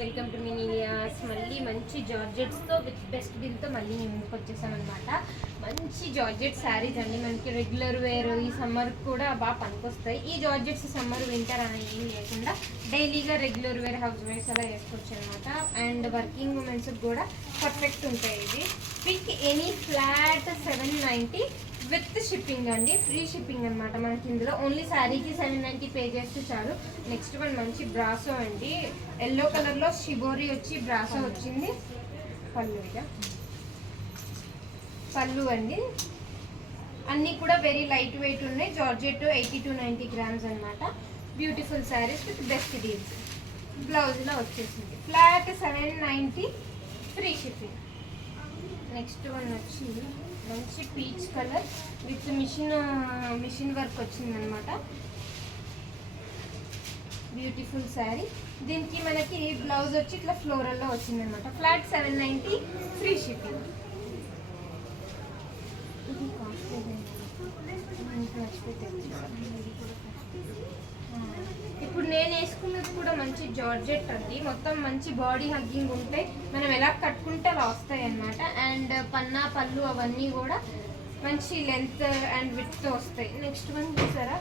Welcome to మినీలియాస్. మళ్ళీ మంచి జార్జెట్స్తో with best డీల్తో మళ్ళీ మేము ముందుకు వచ్చేసామన్నమాట. మంచి జార్జెట్ శారీస్ అండి, మనకి రెగ్యులర్ వేర్ ఈ సమ్మర్ కూడా బాగా పనికొస్తాయి. ఈ జార్జెట్స్ సమ్మర్ వింటర్ అని ఏం లేకుండా డైలీగా రెగ్యులర్ వేర్ హౌస్ వైఫ్స్ అలా వేసుకోవచ్చు అనమాట. అండ్ వర్కింగ్ ఉమెన్స్కి కూడా పర్ఫెక్ట్ ఉంటాయి. ఇది pick any flat 790 with shipping అండి, ఫ్రీ షిప్పింగ్ అనమాట. మనకి ఇందులో ఓన్లీ శారీకి 790 పే చేస్తే చాలు. నెక్స్ట్ వన్ మంచి బ్రాసో అండి, ఎల్లో కలర్లో షిబోరి వచ్చి బ్రాసో వచ్చింది. పళ్ళు అండి, అన్నీ కూడా వెరీ లైట్ వెయిట్ ఉన్నాయి. జార్జెట్ 80 to 90 grams అనమాట. Beautiful sarees with best deals. బ్లౌజ్లో వచ్చేసింది flat 790 free shipping. Next one వచ్చి మంచి peach colour with machine work వచ్చిందనమాట. బ్యూటిఫుల్ శారీ. దీనికి మనకి బ్లౌజ్ వచ్చి ఇట్లా ఫ్లోరల్లో వచ్చిందనమాట. Flat 790 free shipping. ఇది కాస్ట్ ఇప్పుడు నేను వేసుకున్నది కూడా మంచి జార్జెట్ అండి, మొత్తం మంచి బాడీ హగ్గింగ్ ఉంటాయి. మనం ఎలా కట్టుకుంటే అలా వస్తాయి అన్నమాట. అండ్ పన్నా పళ్ళు అవన్నీ కూడా మంచి లెంత్ అండ్ విడ్త్తో వస్తాయి. నెక్స్ట్ వన్ చూసారా,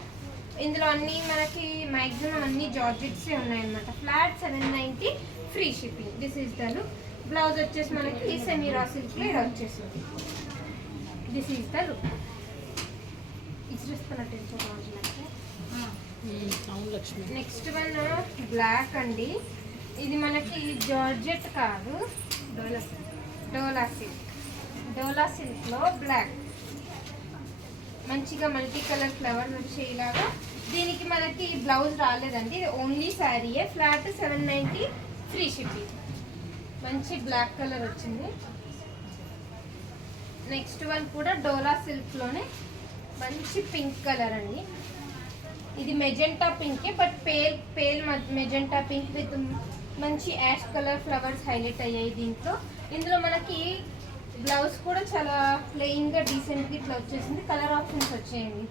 ఇందులో అన్నీ మనకి మ్యాక్సిమం అన్ని జార్జెట్సే ఉన్నాయన్నమాట. Flat 790 free shipping. This is the look. Blouse వచ్చేసి మనకి సెమీ రా సిల్క్లో ఇలా వచ్చేసింది. This is the look. ఇచ్చేస్తున్నట్టు బ్లౌజ్ నెక్స్ట్ వన్ బ్లాక్ అండి, ఇది మనకి జార్జెట్ కాదు, డోలా సిల్క్లో బ్లాక్. మంచిగా మల్టీ కలర్ ఫ్లవర్స్ వచ్చేలాగా. దీనికి మనకి బ్లౌజ్ రాలేదండి, ఇది ఓన్లీ శారీయే. Flat 790 free shipping. మంచి బ్లాక్ కలర్ వచ్చింది. నెక్స్ట్ వన్ కూడా డోలా సిల్క్లోనే మంచి పింక్ కలర్ అండి. ఇది మెజెంటా పింకే, but pale magenta pink with మంచి యాష్ కలర్ ఫ్లవర్స్ హైలైట్ అయ్యాయి దీంట్లో. ఇందులో మనకి బ్లౌజ్ కూడా చాలా ప్లెయిన్గా డీసెంట్గా ఇట్లా వచ్చేసింది. కలర్ ఆప్షన్స్ వచ్చాయండి.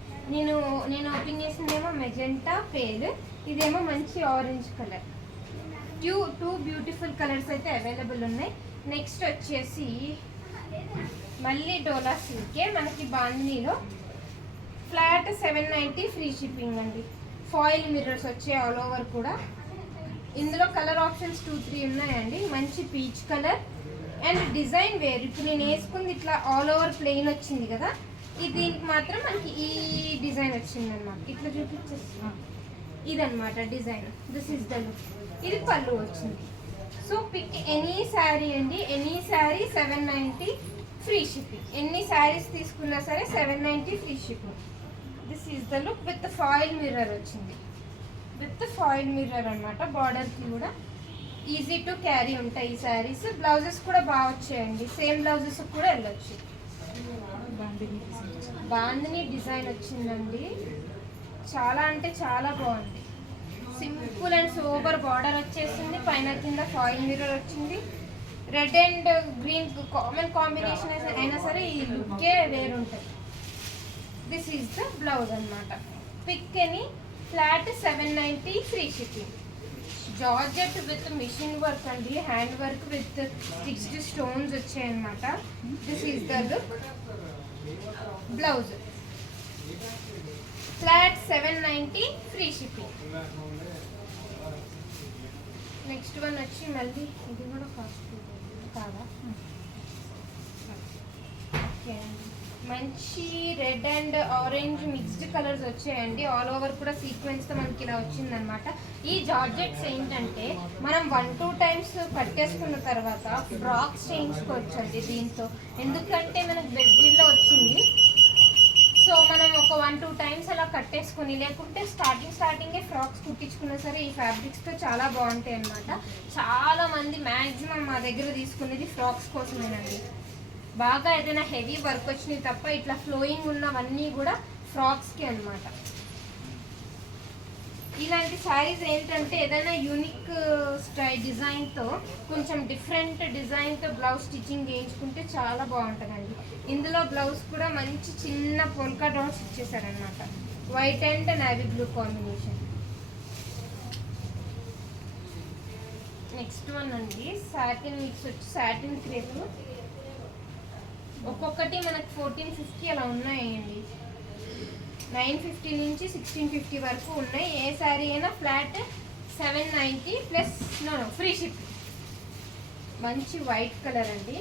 నేను ఓపెన్ చేసిందేమో మెజెంటా పేల్, ఇదేమో మంచి orange colour. Two beautiful colours అయితే అవైలబుల్ ఉన్నాయి. నెక్స్ట్ వచ్చేసి మళ్ళీ డోలా సిల్కే, మనకి బాందీలో ఫ్లాట్ 790 ఫ్రీ షిప్పింగ్ అండి. ఫాయిల్ మిర్రర్స్ వచ్చాయి ఆల్ ఓవర్ కూడా. ఇందులో కలర్ ఆప్షన్స్ 2-3 ఉన్నాయండి. మంచి peach colour and design wear. ఇప్పుడు నేను వేసుకుంది ఇట్లా ఆల్ ఓవర్ ప్లెయిన్ వచ్చింది కదా, ఇది దీనికి మాత్రం మనకి ఈ డిజైన్ వచ్చింది అనమాట. ఇట్లా చూపించేస్తాం, ఇదనమాట design. This is the look. ఇది పళ్ళు వచ్చింది. సో పిక్ ఎనీ శారీ అండి, ఎనీ శారీ 790 ఫ్రీ షిప్పింగ్. ఎన్ని శారీస్ తీసుకున్నా సరే 790 free shipping. This is the look with foil mirror వచ్చింది. విత్ ఫాయిల్ మిర్రర్ అనమాట. బార్డర్కి కూడా ఈజీ టు క్యారీ ఉంటాయి ఈ శారీస్. బ్లౌజెస్ కూడా బాగా వచ్చాయండి, సేమ్ బ్లౌజెస్ కూడా వెళ్ళొచ్చు. బాందిని డిజైన్ వచ్చిందండి, చాలా అంటే చాలా బాగుంది. సింపుల్ అండ్ సోబర్ బార్డర్ వచ్చేసింది. పైన కింద ఫాయిల్ మిర్రర్ వచ్చింది. Red and green common combination అయినా సరే ఈ లుక్కే వేరుంటుంది. దిస్ ఈజ్ ద బ్లౌజ్ అనమాట. పిక్ అని flat 790 free shipping. Georgette with machine work అండి, hand work with stitched stones వచ్చాయన్నమాట. This is the look. Blouse flat 790 free shipping. Next one వచ్చి మళ్ళీ ఇది కూడా కాస్ట్ కాదా. ఓకే అండి, మంచి red and orange mixed colours వచ్చాయండి. ఆల్ ఓవర్ కూడా సీక్వెన్స్తో మనకి ఇలా వచ్చిందనమాట. ఈ జార్జెట్స్ ఏంటంటే మనం 1-2 టైమ్స్ కట్టేసుకున్న తర్వాత ఫ్రాక్స్ చేయించుకోవచ్చండి దీంతో. ఎందుకంటే మనకు బెస్ట్ డీల్లో వచ్చింది. సో మనం ఒక 1-2 టైమ్స్ అలా కట్టేసుకొని, లేకుంటే స్టార్టింగే ఫ్రాక్స్ కుట్టించుకున్నా సరే ఈ ఫ్యాబ్రిక్స్తో చాలా బాగుంటాయి అన్నమాట. చాలామంది మ్యాక్సిమం మా దగ్గర తీసుకునేది ఫ్రాక్స్ కోసమేనండి. బాగా ఏదైనా హెవీ వర్క్ వచ్చినాయి తప్ప ఇట్లా ఫ్లోయింగ్ ఉన్నవన్నీ కూడా ఫ్రాక్స్కి అనమాట. ఇలాంటి శారీస్ ఏంటంటే ఏదైనా యూనిక్ డిజైన్తో, కొంచెం డిఫరెంట్ డిజైన్తో బ్లౌజ్ స్టిచ్చింగ్ చేయించుకుంటే చాలా బాగుంటుందండి. ఇందులో బ్లౌజ్ కూడా మంచి చిన్న పోల్కా డాట్స్ ఇచ్చేసారనమాట. White and navy blue combination. Next one అండి సాటిన్ మిక్స్ వచ్చి సాటిన్ క్రేప్. ఒక్కొక్కటి మనకి 1450 అలా ఉన్నాయండి. 950 నుంచి 1650 వరకు ఉన్నాయి. ఏ శారీ అయినా ఫ్లాట్ 790 ప్లస్ ఫ్రీ షిప్. మంచి వైట్ కలర్ అండి,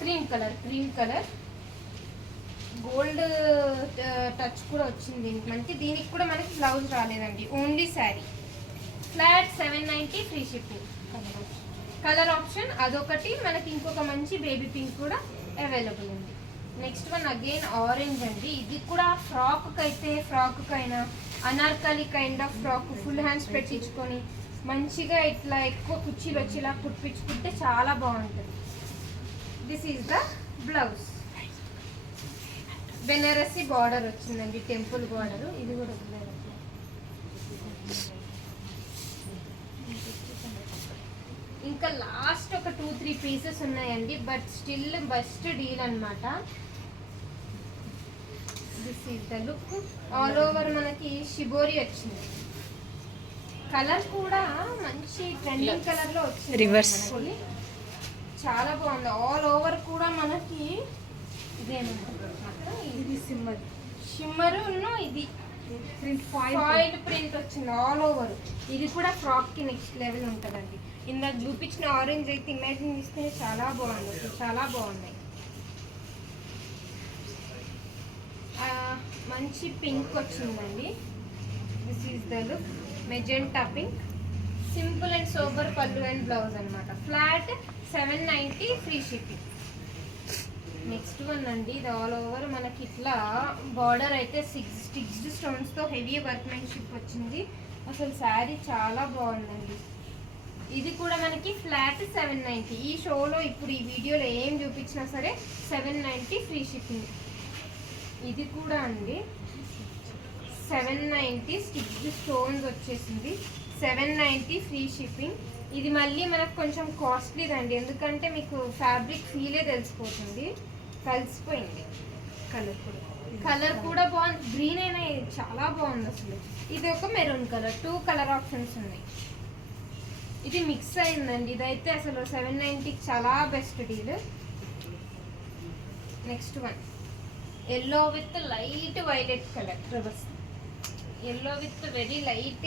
క్రీమ్ కలర్ గోల్డ్ టచ్ కూడా వచ్చింది దీనికి. మనకి దీనికి కూడా మనకి బ్లౌజ్ రాలేదండి, only sari. Flat 790 free shipping. Colour option అదొకటి, మనకి ఇంకొక మంచి బేబీ పింక్ కూడా అవైలబుల్ ఉంది. నెక్స్ట్ వన్ అగైన్ ఆరెంజ్ అండి. ఇది కూడా ఫ్రాక్కైనా anarkali kind of frock full hands పెట్టించుకొని మంచిగా ఇట్లా ఎక్కువ కుర్చీలు వచ్చి ఇలా కుట్టించుకుంటే చాలా బాగుంటుంది. This is the blouse. Banarasi border వచ్చిందండి, టెంపుల్ బార్డర్. ఇది కూడా ఇంకా లాస్ట్ ఒక 2-3 పీసెస్ ఉన్నాయండి, బట్ స్టిల్ బెస్ట్ డీల్ అన్నమాట. This is the look. All over మనకి షిబోరి వచ్చింది. కలర్ కూడా మంచి ట్రెండింగ్ కలర్ లో వచ్చింది, రివర్స్. చాలా బాగుంది. ఆల్ ఓవర్ కూడా మనకి ఇది షిమ్మర్ ఇది ఫాయిల్ ప్రింట్ వచ్చింది ఆల్ ఓవర్. ఇది కూడా ఫ్రాక్ కి నెక్స్ట్ లెవెల్ ఉంటుందండి. ఇందాక చూపించిన ఆరెంజ్ అయితే ఇమాజిన్ చేస్తే చాలా బాగుంది, చాలా బాగున్నాయి. మంచి పింక్ వచ్చిందండి. This is the look. Magenta pink, simple and sober పళ్ళు అండ్ బ్లౌజ్ అనమాట. Flat 790 free shipping. Next one అండి, ఇది ఆల్ ఓవర్ మనకి ఇట్లా బార్డర్ అయితే 6 స్టిచ్డ్ స్టోన్స్తో హెవీ వర్క్మెన్షిప్ వచ్చింది. అసలు శారీ చాలా బాగుందండి. ఇది కూడా మనకి ఫ్లాట్ 790. ఈ షోలో ఇప్పుడు ఈ వీడియోలో ఏం చూపించినా సరే 790 ఫ్రీ షిప్పింగ్. ఇది కూడా అండి 790 స్టిచ్డ్ స్టోన్స్ వచ్చేసింది, 790 ఫ్రీ షిప్పింగ్. ఇది మళ్ళీ మనకు కొంచెం కాస్ట్లీదండి, ఎందుకంటే మీకు ఫ్యాబ్రిక్ ఫీలే తెలిసిపోతుంది. కలిసిపోయింది కలర్ కూడా బాగుంది. గ్రీన్ అయినా చాలా బాగుంది అసలు. ఇది ఒక మెరూన్ కలర్, 2 కలర్ ఆప్షన్స్ ఉన్నాయి. ఇది మిక్స్ అయిందండి. ఇదైతే అసలు 790కి చాలా best deal. Next one yellow with light violet colour. Yellow with very light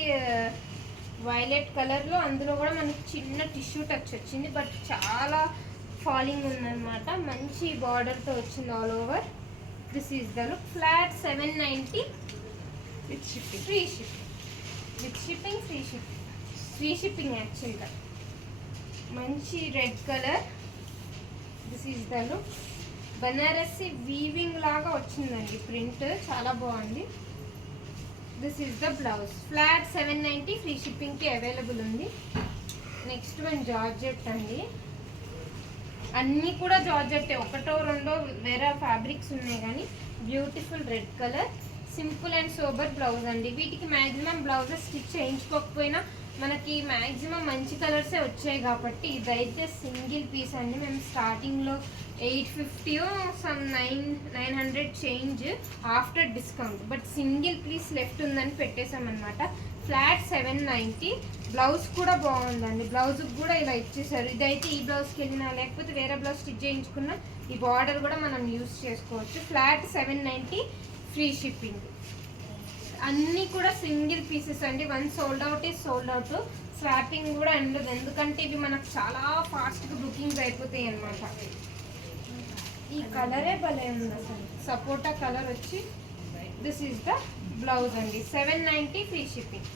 violet కలర్లో, అందులో కూడా మనకి చిన్న టిష్యూ టచ్ వచ్చింది, బట్ చాలా ఫాలింగ్ ఉందన్నమాట. మంచి బార్డర్తో వచ్చింది all over. This is the look. Flat 790 with shipping. Free shipping free shipping యాక్చువల్గా. మంచి red colour. This is the look. Banarasi weaving లాగా వచ్చిందండి ప్రింట్, చాలా బాగుంది. This is the blouse. Flat 790 free షిప్పింగ్కి available ఉంది. నెక్స్ట్ వన్ జార్జెట్ అండి. అన్నీ కూడా జార్జెట్టే, ఒకటో రెండో వేరే ఫ్యాబ్రిక్స్ ఉన్నాయి కానీ beautiful red colour. Simple and sober blouse అండి. వీటికి మ్యాక్సిమం బ్లౌజెస్ స్టిచ్ చేయించుకోకపోయినా మనకి మ్యాక్సిమం మంచి కలర్సే వచ్చాయి కాబట్టి ఇదైతే సింగిల్ పీస్ అండి. మేము స్టార్టింగ్లో 850 some 900 change after discount, but single piece left ఉందని పెట్టేసామన్నమాట. ఫ్లాట్ 790. బ్లౌజ్ కూడా బాగుందండి, బ్లౌజ్కి కూడా ఇలా ఇచ్చేసారు. ఇదైతే ఈ బ్లౌజ్కి వెళ్ళినా లేకపోతే వేరే బ్లౌజ్ స్టిచ్ చేయించుకున్నా ఈ బార్డర్ కూడా మనం యూస్ చేసుకోవచ్చు. Flat 790 free shipping. అన్నీ కూడా సింగిల్ పీసెస్ అండి. One sold out is sold out. Swapping కూడా ఉండదు, ఎందుకంటే ఇవి మనకు చాలా ఫాస్ట్గా బుకింగ్స్ అయిపోతాయి అన్నమాట. ఈ కలరే భలే ఉంది అసలు, సపోటా కలర్ వచ్చి. దిస్ ఈజ్ ద బ్లౌజ్ అండి. 790 ఫ్రీ షిప్పింగ్.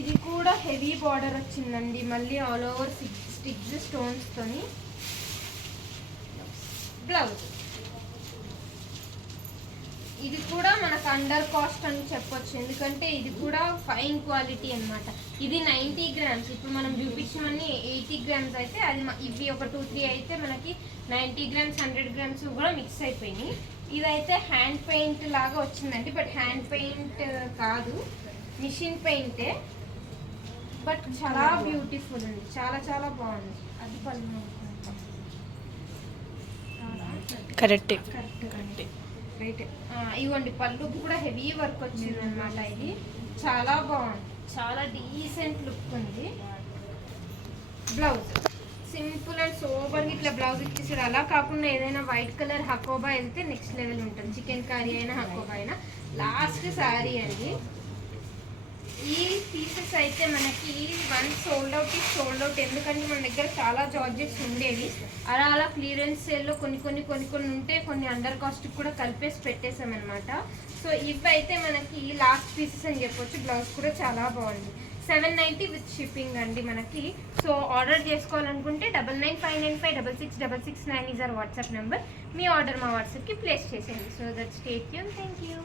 ఇది కూడా హెవీ బార్డర్ వచ్చిందండి, మళ్ళీ ఆల్ ఓవర్ స్టిచ్డ్ స్టోన్స్తోని బ్లౌజ్. ఇది కూడా మనకు అండర్ కాస్ట్ అని చెప్పొచ్చు, ఎందుకంటే ఇది కూడా ఫైన్ క్వాలిటీ అన్నమాట. ఇది 90 గ్రామ్స్. ఇప్పుడు మనం చూపించినవన్నీ 80 గ్రామ్స్ అయితే, అది ఇవి ఒక 2-3 అయితే మనకి 90 గ్రామ్స్ 100 గ్రామ్స్ కూడా మిక్స్ అయిపోయినాయి. ఇదైతే హ్యాండ్ పెయింట్ లాగా వచ్చిందండి, బట్ హ్యాండ్ పెయింట్ కాదు, మిషన్ పెయింటే. బట్ చాలా బ్యూటిఫుల్ అండి, చాలా చాలా బాగుంది. అది పళ్ళు కరెక్ట్. రైట్. ఇవ్వండి, పళ్ళుకి కూడా హెవీ వర్క్ వచ్చింది అనమాట. ఇది చాలా బాగుంది, చాలా డీసెంట్ లుక్ ఉంది. బ్లౌజ్ సింపుల్ అండ్ సోబర్గా ఇట్లా బ్లౌజ్ ఇచ్చేసాడు. అలా కాకుండా ఏదైనా వైట్ కలర్ హకోబా వెళ్తే నెక్స్ట్ లెవెల్ ఉంటుంది. చికెన్ కర్రీ అయినా హకోబా అయినా. లాస్ట్ శారీ అండి. ఈ పీసెస్ అయితే మనకి వన్ సోల్డ్ అవుట్ ఎందుకంటే మన దగ్గర చాలా జార్జెట్స్ ఉండేవి. అలా క్లియరెన్స్ సేల్లో కొన్ని ఉంటే కొన్ని అండర్ కాస్ట్ కూడా కలిపేసి పెట్టేసామన్నమాట. సో ఇవి అయితే మనకి లాస్ట్ పీసెస్ అని చెప్పొచ్చు. బ్లౌజ్ కూడా చాలా బాగుంది. 790 విత్ షిప్పింగ్ అండి మనకి. సో ఆర్డర్ చేసుకోవాలనుకుంటే 9959566669 is our WhatsApp number. Me order మా వాట్సాప్కి ప్లేస్ చేసేయండి. So that stay tune. Thank you.